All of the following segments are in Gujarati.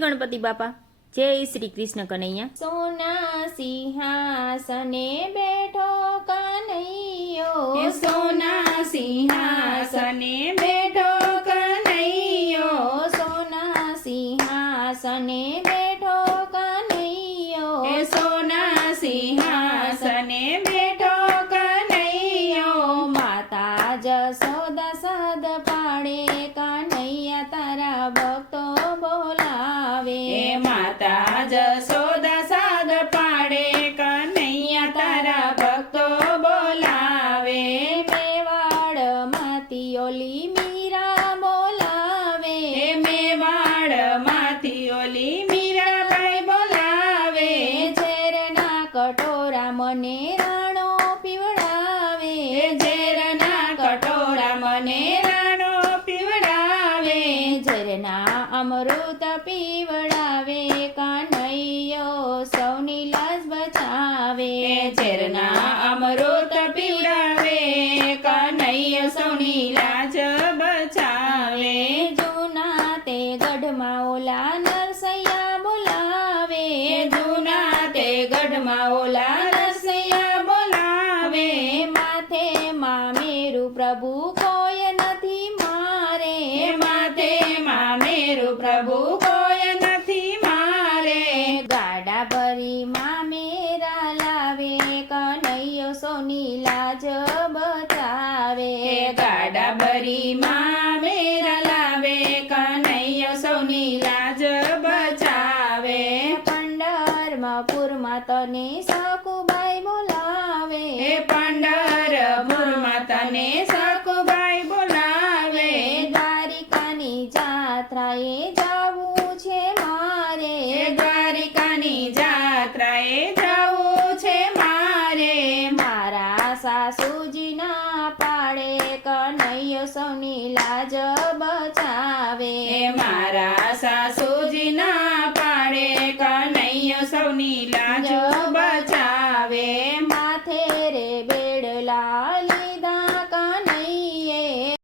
ગણપતિ બાપા, જય શ્રી કૃષ્ણ કનૈયા। સોના સિંહાસને બેઠો કનૈયો, સોના સિંહાસને બેઠો કનૈયો, સોના સિંહાસને બેઠો કનૈયો, સોના સિંહાસને બેઠો કનૈયો, માતા જશોદા સાદ પાડે કનૈયા તારા ભક્તો બોલાવે, માતા જશોદા સાદ પાડે કનૈયા તારા ભક્તો બોલાવે, મેવાડ માંથી ઓલી મીરા બોલાવે, મેવાડ માંથી ઓલી મીરાબાઈ બોલાવે, ઝેરના કટોરા મને રાણો પીવડાવે, ઝેરના કટોરા મને રાણો પીવડાવે, ઝેરના અમૃત પીવડાવે કનૈયો સૌની લાજ બચાવે, ઝેરના અમૃત પીવડાવે કનૈયો સૌની લાજ બચાવે, જૂના તે ગઢમાં ઓલા નરસૈયા બોલાવે, જૂના તે ગઢમાં ઓલા નરસૈયા બોલાવે, માથે મેરુ પ્રભુ કોઈ નથી મારે, માથે મેરુ પ્રભુ કોઈ નથી મારે, ગાડા ભરી મેરા લાવે કનૈયો સોની લાજ બચાવે, ગાડા ભરી મેરા લાવે કનૈયો સૌની લાજ બચાવે, પંઢરપુરમાં તને સકુબાઈ બોલાવે, પંઢરપુરમાં તને સકુબાઈ બોલાવે, દ્વારિકાની જાત્રાએ જાવું છે મારે, દ્વારિકાની જાત્રાએ જવું છે મારે, મારા સાસુજી ના પાડે કનૈયો સૌની લાજ બચાવે, મારા સાસુજી ના પાડે કનૈયો સૌની લાજ બચાવે, માથે રે બેડલા લીધા કનૈયે,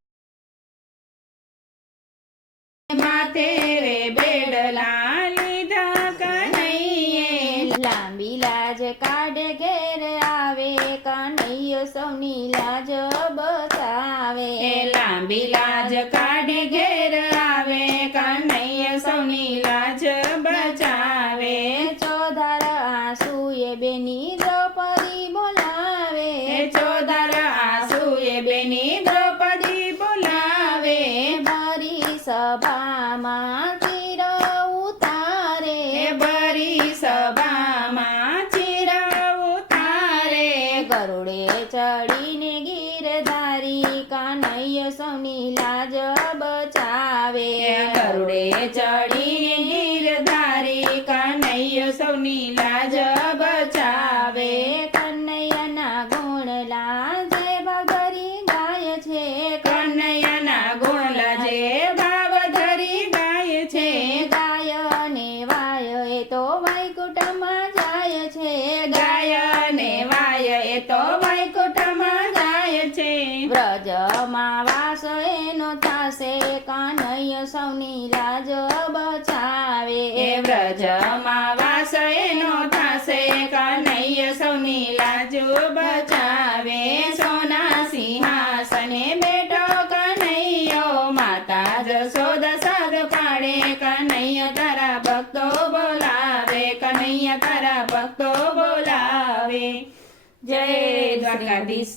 માથે રે બેડલા લીધા કનૈયે, લાંબી લાજ કાઢે ઘેર આવે કનૈયો સૌની લાજ બચાવે, લાંબી લાજ કાઢે ઘેર આવે કનૈયો સૌની લાજ બચાવે, ચોધાર આંસુએ બેની દ્રૌપદી બોલાવે, ચોધાર આંસુએ બેની દ્રૌપદી બોલાવે, ભરી સભામાં ચિર ઉતારે, ભરી સભામાં ચિર ઉતારે, ગરુડે ચડીને ગીરધારી કનૈયો સૌની લાજ બચાવે, ગરુડે ચડીને ગીરધારી કનૈયો સૌની લાજ બચાવે, કનૈયાના ગુણ લાજે ભાગરી ગાય છે, કનૈયાના ગુણલા જે ભાવ ધરી ગાય છે, ગાય ને વાય એ તો વૈકુંઠમાં જાય છે, ગાય ને વાય એ તો વૈકુંઠમાં જાય છે, વ્રજમાં વાસ એનો થાશે કનૈયો સૌની લાજ બચાવે, વ્રજમાં વાસ એનો થાશે કનૈયો સૌની લાજ બચાવે, સોના સિંહાસને બેઠો કનૈયો, માતા જશોદા સાદ પાડે કનૈયો તારા ભક્તો બોલાવે, કનૈયા તારા ભક્તો બોલાવે, જય દ્વારકાધીશ।